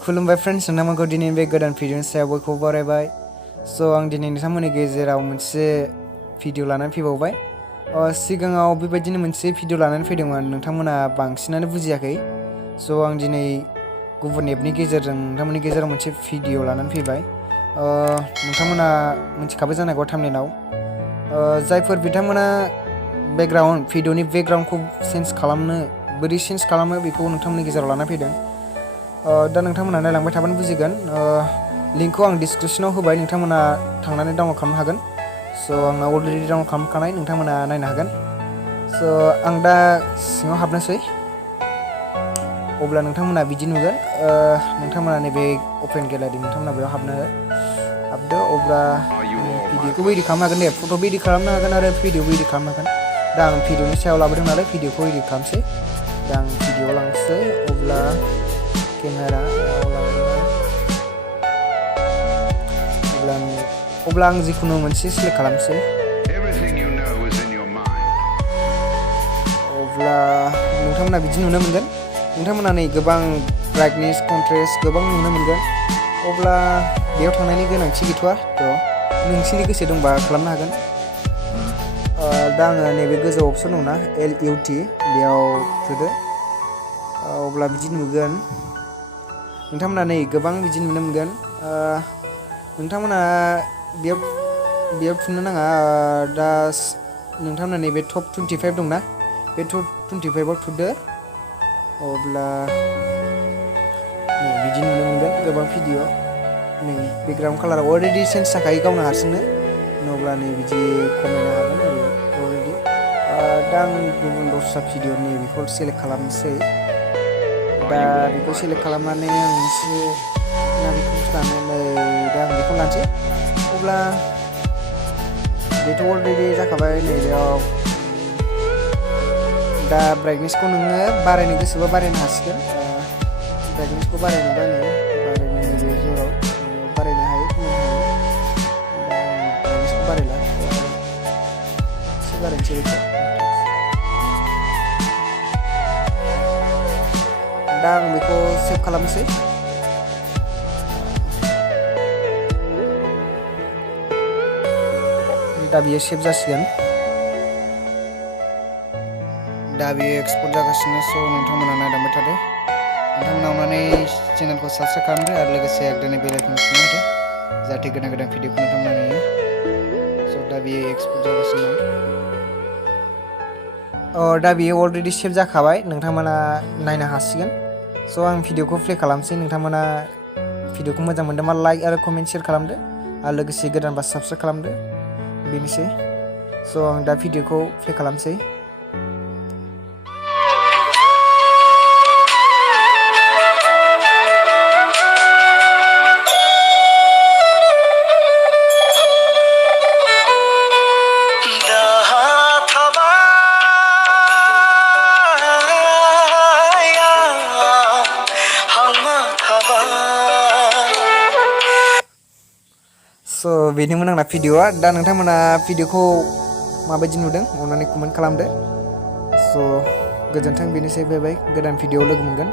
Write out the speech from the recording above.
खुलुमबाय फ्रेन्ड्स, नोंथांमोनखौ दिनैनि बे गोदान भिडिअनि सायाव बयखौबो बरायबाय। आं दिनै नोंथांमोननि गेजेराव मोनसे भिडिअ लानानै फैबावबाय। सिगाङाव बेबायदिनो मोनसे भिडिअ लानानै फैदोंमोन, नोंथांमोना बांसिनानो बुजियाखै। आं दिनै गुबुन एपनि गेजेरजों नोंथांमोननि गेजेराव मोनसे भिडिअ लानानै फैबाय। नोंथांमोना मिथिखाबाय जानो हागौ थाम्बनेइलाव। जायफोर बिथांमोना भिडिअनि बेकग्राउन्डखौ चेन्ज खालामनो, बोरै चेन्ज खालामो बेखौ नोंथांमोननि गेजेराव लाना फैदों। दा नोंथांमोना नायलांबाय थाबानो बुजिगोन। लिंकखौ आं डिसक्रिपसनाव होबाय, नोंथांमोना थांनानै डाउनलड खालामनो हागोन। आंना अलरेडि डाउनलड खालामखानाय, नोंथांमोना नायनो हागोन। आं दा सिङाव हाबनोसै। अब्ला नोंथांमोना बिदि नुगोन। नोंथांमोना नैबे अपेन गेलारि, नोंथांमोना बेयाव हाबदो। अब्ला भिडिअखौबो एडिट खालामनो हागोन दे, फट'बो एडिट खालामनो हागोन आरो भिडिअबो एडिट खालामनो हागोन। दा आं भिडिअनि सायाव लाबोदों नालाय भिडिअखौ एडिट खालामसै। दा आं भिडिअआव लांसै। अब्ला आं जिखुनु मोनसे सिलेक्ट खालामसै। अब्ला नोंथांमोना बिदि नुनो मोनगोन। नोंथांमोना नै गोबां ब्राइटनेस, कन्ट्रास्ट गोबां नुनो मोनगोन। अब्ला बेयाव थांनायनि गोनांथि गैथ'आ, नोंसिनि गोसो दंबा खालामनो हागोन। दा आङो नैबे गोजौ अपसन दंना LUT, बेयाव थुदो। अब्ला बिदि नुगोन। नोंथांमोना नै गोबां बिदि नुनो मोनगोन। नोंथांमोना बेयाव थुनो नाङा। दा नोंथांमोना नैबे टप 25 दंना, बे टप 25आव थुदो। अब्ला बिदि नुनो मोनगोन गोबां भिडिअ। नै बेकग्राउन्ड कालारा अलरेडि चेन्ज जाखायो गावनो हारसिंनो। अब्ला नै बिदि खमायनो हागोन अलरेडि। दा आं गुबुन दस्रा भिडिअनि बेखौ सेलेक्ट खालामनोसै। दा बेखौ सेलेक्ट खालामनानै आं एसे बेखौ लानानै दा आं बेखौ लानोसै। अब्ला बेथ' अलरेडि जाखाबाय। नै बेयाव दा ब्राइटनेसखौ नोङो बारायनो गोसोबा बारायनो हासिगोन। ब्राइटनेसखौ बारायनोबा बारायनो नैबे जराव बारायनो हायो, खमायनो हायो। दा आं ब्राइटनेसखौ बारायला, एसे बारायनोसै बेखौ। दा आं बेखौ सेभ खालामनोसै। दा बियो सेभ जासिगोन। दा बियो एक्सपर्ट जागासिनो। नोंथांमोना नायलांबाय थादो। नोंथांमोना अननानै चेनेलखौ साबस्क्राइब खालामदो आरो लोगोसे एकदानि बेल आइकनखौ थुना होदो, जाहाथे गोदान भिडिअखौ नोंथांमोना नुयो। दा बियो एक्सपर्ट जागासिनो दं। दा बियो अलरेडि सेभ जाखाबाय, नोंथांमोना नायनो हासिगोन। आं भिडिअखौ प्ले खालामसै। नोंथांमोना भिडिअखौ मोजां मोनदोंबा लाइक आरो कमेन्ट शेयार खालामदो आरो लोगोसे गोदानबा साबस्क्राइब खालामदो। बेनोसै। आं दा भिडिअखौ प्ले खालामसै। बेनोमोन आंना भिडिअआ। दा नोंथांमोना भिडिअखौ माबायदि नुदों अननानै कमेन्ट खालामदो। गोजोन्थों, बेनोसै। बाय बाय। गोदान भिडिअआव लोगो मोनगोन।